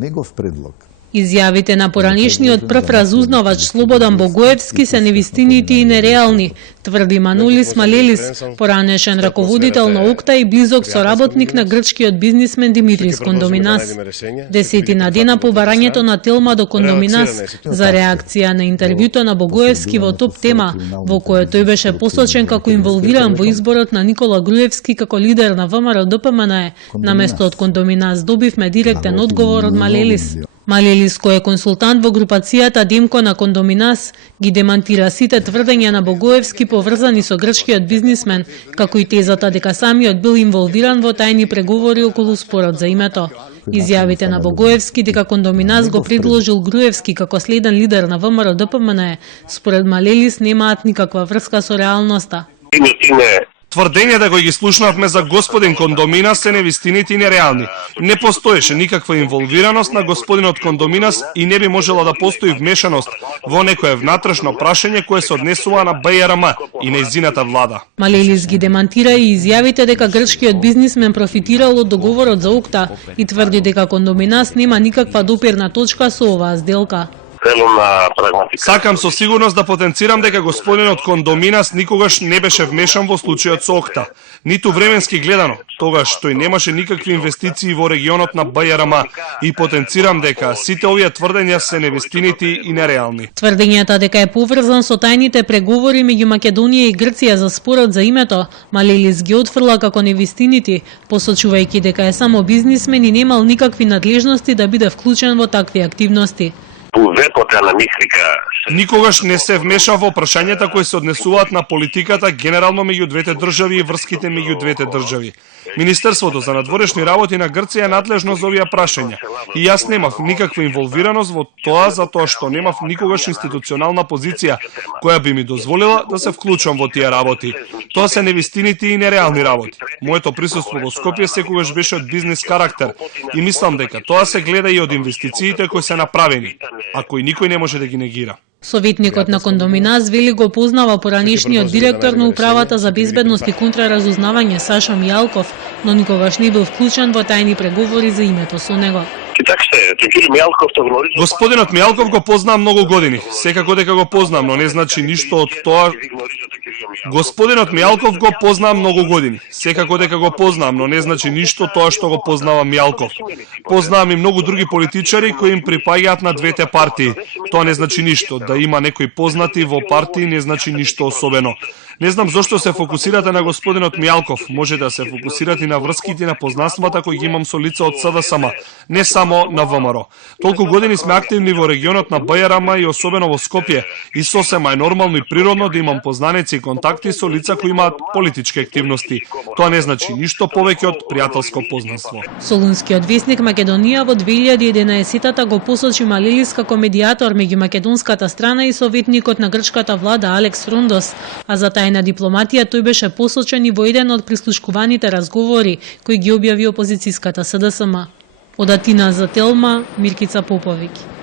негов предлог. Изјавите на поранишниот прв разузнавач Слободан Богоевски се невистинити и нереални, тврди Манолис Малелис, поранешен раководител на УКТА и близок соработник на грчкиот бизнисмен Димитрис Кондоминас. Десетина дена по барањето на Телма до Кондоминас за реакција на интервјуто на Богоевски во топ тема, во кое тој беше посочен како инволвиран во изборот на Никола Груевски како лидер на ВМРО ДПМН, наместо од Кондоминас добивме директен одговор од Малелис. Малелис, кој е консултант во групацијата Демко на Кондоминас, ги демантира сите тврдења на Богоевски поврзани со грчкиот бизнисмен, како и тезата дека самиот бил инволвиран во тајни преговори околу спорот за името. Изјавите на Богоевски дека Кондоминас го предложил Груевски како следен лидер на ВМРО ДПМН, според Малелис немаат никаква врска со реалноста. Тврдењата кои ги слушнавме за господин Кондоминас се невистините и нереални. Не постоеше никаква инволвираност на господинот Кондоминас и не би можела да постои вмешаност во некое внатрешно прашање кое се однесува на БРМ и нејзината влада. Малелис ги демантира и изјавите дека грчкиот бизнисмен профитирал од договорот за УКТА и тврди дека Кондоминас нема никаква допирна точка со оваа сделка. Сакам со сигурност да потенцирам дека господинот Кондоминас никогаш не беше вмешан во случајот со ОКТА, ниту временски гледано, тогаш тој немаше никакви инвестиции во регионот на БРМ и потенцирам дека сите овие тврдења се невистинити и нереални. Тврдењата дека е поврзан со тајните преговори меѓу Македонија и Грција за спорот за името, Малелис ги отфрла како невистинити, посочувајќи дека е само бизнисмен и немал никакви надлежности да биде вклучен во такви активности. Никогаш не се вмеша во прашањата кои се однесуваат на политиката генерално меѓу двете држави и врските меѓу двете држави. Министерството за надворешни работи на Грција е надлежно за овие прашања и јас немав никаква инволвираност во тоа затоа што немав никогаш институционална позиција која би ми дозволила да се вклучам во тие работи. Тоа се невистините и нереални работи. Моето присуство во Скопје секогаш беше од бизнис карактер и мислам дека тоа се гледа и од инвестициите кои се направени, а кои никој не може да ги негира. Советникот на Кондоминас вели го познава поранишниот директор на Управата за безбедност и контраразузнавање Сашо Мијалков, но никогаш не бил вклучен во тајни преговори за името со него. Господинот Мијалков го познавам многу години. Секако дека го познам, но не значи ништо од тоа. Господинот Мијалков го познавам многу години. Секако дека го познавам, но не значи ништо тоа што го познава Мијалков. Познавам и многу други политичари кои им припаѓаат на двете партии. Тоа не значи ништо. Да има некои познати во партии не значи ништо особено. Не знам зошто се фокусирате на господинот Мијалков. Може да се фокусирате на врските и на познанствата кои ги имам со лица од СДСМ, не само на ВМРО. Толку години сме активни во регионот на БРМ и особено во Скопје и сосема е нормално и природно да имам познаници и контакти со лица кои имаат политички активности. Тоа не значи ништо повеќе од пријателско познанство. Солунскиот весник Македонија во 2011-та го посочи Малелис како медијатор меѓу македонската страна и советникот на грчката влада Алекс Фрундос, а за тајна дипломатија тој беше посочен и во еден од прислушкуваните разговори кои ги објави опозицијската СДСМ. Од Атина за Телма, Миркица Поповиќ.